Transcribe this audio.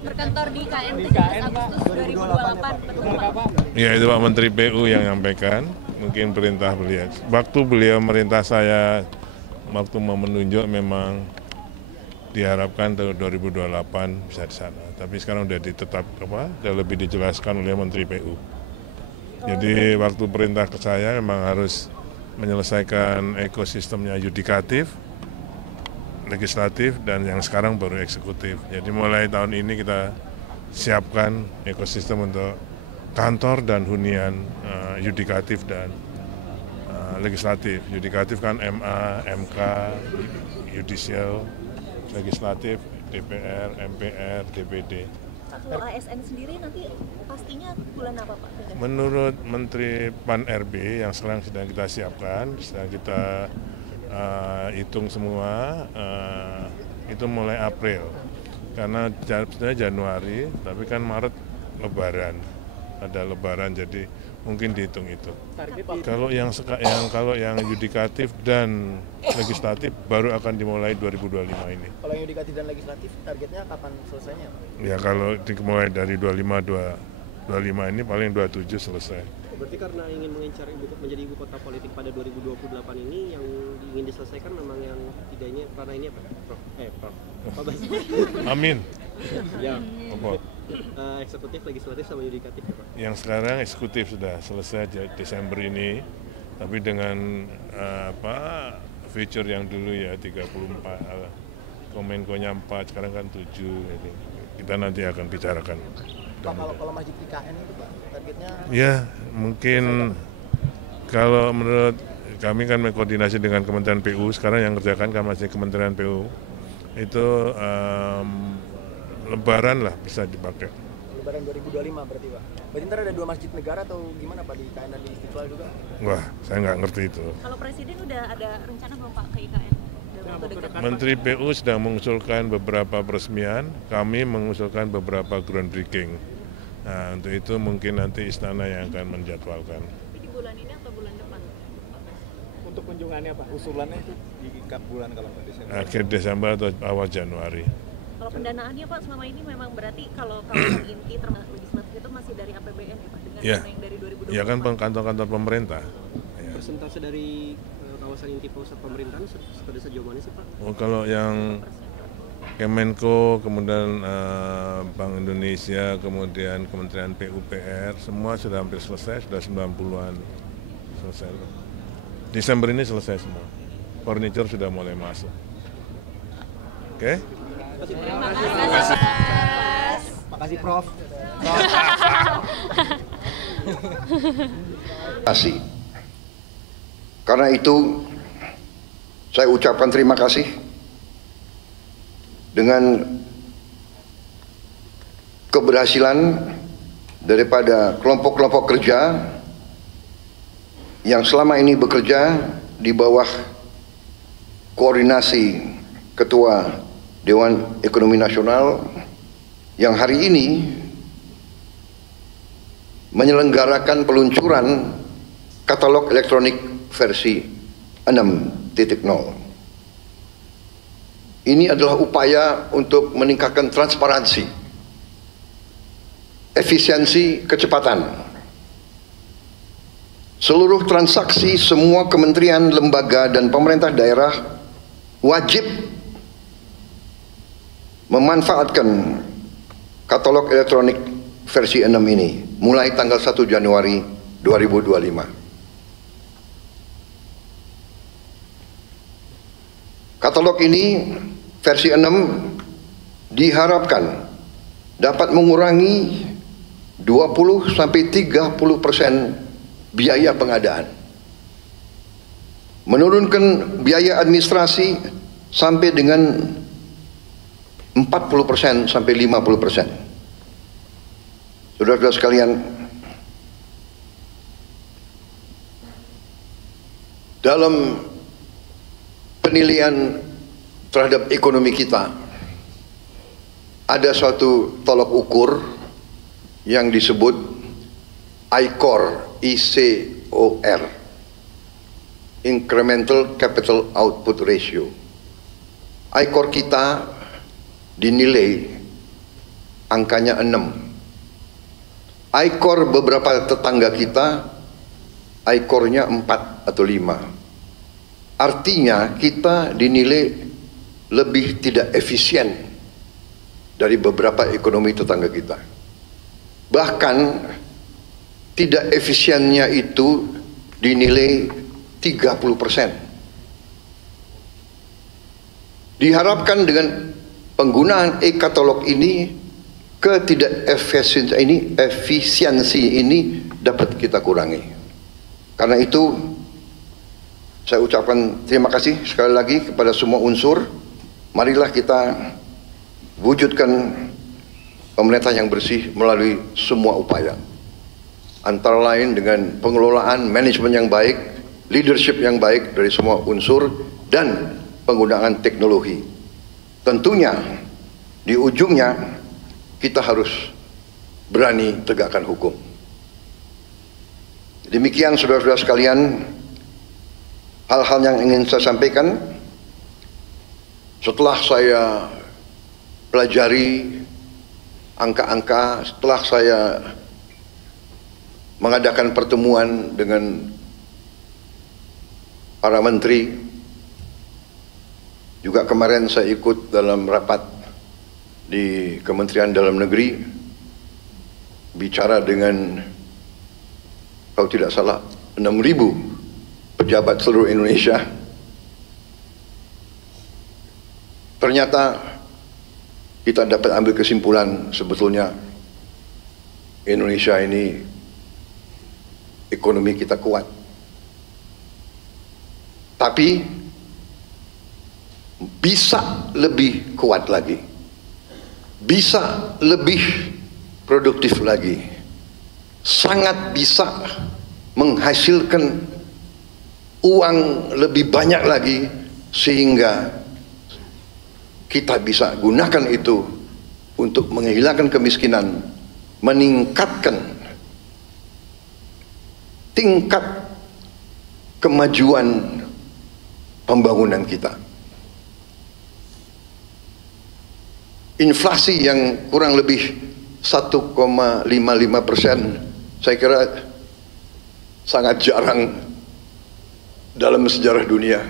berkantor di KN 17 Agustus 2028, betul Pak? Ya, itu Pak Menteri PU yang menyampaikan, mungkin perintah beliau. Waktu beliau merintah saya, waktu mau menunjuk memang diharapkan tahun 2028 bisa di sana. Tapi sekarang udah udah lebih dijelaskan oleh Menteri PU. Jadi waktu perintah ke saya memang harus menyelesaikan ekosistemnya yudikatif, legislatif, dan yang sekarang baru eksekutif. Jadi mulai tahun ini kita siapkan ekosistem untuk kantor dan hunian yudikatif dan legislatif. Yudikatif kan MA, MK, yudisial, legislatif, DPR, MPR, DPD. Kalau ASN sendiri nanti pastinya bulan apa Pak? Menurut Menteri Pan-RB yang sekarang sedang kita siapkan, sedang kita hitung semua, itu mulai April. Karena sebenarnya Januari, tapi kan Maret Lebaran, ada Lebaran, jadi mungkin dihitung itu. Kalau yang yudikatif dan legislatif baru akan dimulai 2025 ini. Kalau yang yudikatif dan legislatif targetnya kapan selesainya? Ya kalau dimulai dari 25 ini paling 27 selesai. Berarti karena ingin mengincar menjadi ibu kota politik pada 2028 ini, yang ingin diselesaikan memang yang tidaknya karena ini apa? Prof. Amin. Ya. Apa? Eksekutif, legislatif, sama yudikatif ya Pak? Yang sekarang eksekutif sudah selesai Desember ini, tapi dengan feature yang dulu ya 34, Komenko-nya 4, sekarang kan 7. Jadi kita nanti akan bicarakan. Pak, kalau masjid IKN itu Pak, targetnya? Ya, mungkin kalau menurut kami kan mengkoordinasi dengan Kementerian PU, sekarang yang kerjakan kan masih Kementerian PU, itu Lebaran lah bisa dipakai. Lebaran 2025 berarti Pak? Berarti ntar ada 2 masjid negara atau gimana Pak, di IKN dan di Istiqlal juga? Wah, saya nggak ngerti itu. Kalau Presiden udah ada rencana belum Pak ke IKN? Menteri PU sedang mengusulkan beberapa peresmian, kami mengusulkan beberapa groundbreaking. Nah, untuk itu mungkin nanti istana yang akan menjadwalkan. Tapi di bulan ini atau bulan depan? Untuk kunjungannya Pak, usulannya itu di bulan kalau Desember? Akhir Desember atau awal Januari. Kalau pendanaannya Pak selama ini memang berarti kalau kawasan inti termasuk legislatif itu masih dari APBN ya Pak? Dengan Ya, yang dari 2020? ya kan kantor-kantor pemerintah. Ya. Persentase dari kawasan inti pusat pemerintahan sudah sejauh mana sih Pak? Oh, kalau yang Kemenko, kemudian Bank Indonesia, kemudian Kementerian PUPR, semua sudah hampir selesai, sudah 90-an selesai. Desember ini selesai semua. Furniture sudah mulai masuk. Oke? Terima kasih. Makasih Prof. Kasih. Karena itu saya ucapkan terima kasih dengan keberhasilan daripada kelompok-kelompok kerja yang selama ini bekerja di bawah koordinasi Ketua Dewan Ekonomi Nasional yang hari ini menyelenggarakan peluncuran katalog elektronik versi 6.0. Ini adalah upaya untuk meningkatkan transparansi, efisiensi, kecepatan. Seluruh transaksi semua kementerian, lembaga, dan pemerintah daerah wajib memanfaatkan katalog elektronik versi 6 ini mulai tanggal 1 Januari 2025. Katalog ini versi 6 diharapkan dapat mengurangi 20-30% biaya pengadaan, menurunkan biaya administrasi sampai dengan 40% sampai 50%. Saudara-saudara sekalian, dalam penilaian terhadap ekonomi kita ada suatu tolok ukur yang disebut ICOR, ICOR, Incremental Capital Output Ratio. ICOR kita dinilai angkanya 6. ICOR beberapa tetangga kita, ICOR-nya 4 atau 5. Artinya kita dinilai lebih tidak efisien dari beberapa ekonomi tetangga kita. Bahkan tidak efisiennya itu dinilai 30%. Diharapkan dengan penggunaan e-katalog ini, efisiensi ini dapat kita kurangi. Karena itu saya ucapkan terima kasih sekali lagi kepada semua unsur. Marilah kita wujudkan pemerintah yang bersih melalui semua upaya. Antara lain dengan pengelolaan manajemen yang baik, leadership yang baik dari semua unsur, dan penggunaan teknologi. Tentunya di ujungnya kita harus berani tegakkan hukum. Demikian saudara-saudara sekalian, hal-hal yang ingin saya sampaikan setelah saya pelajari angka-angka, setelah saya mengadakan pertemuan dengan para menteri, juga kemarin saya ikut dalam rapat di Kementerian Dalam Negeri, bicara dengan, kalau tidak salah, 6.000 pejabat seluruh Indonesia. Ternyata kita dapat ambil kesimpulan sebetulnya Indonesia ini ekonomi kita kuat. Tapi bisa lebih kuat lagi. Bisa lebih produktif lagi, sangat bisa menghasilkan uang lebih banyak lagi, sehingga kita bisa gunakan itu untuk menghilangkan kemiskinan, meningkatkan tingkat kemajuan pembangunan kita. Inflasi yang kurang lebih 1,55%, saya kira sangat jarang dalam sejarah dunia.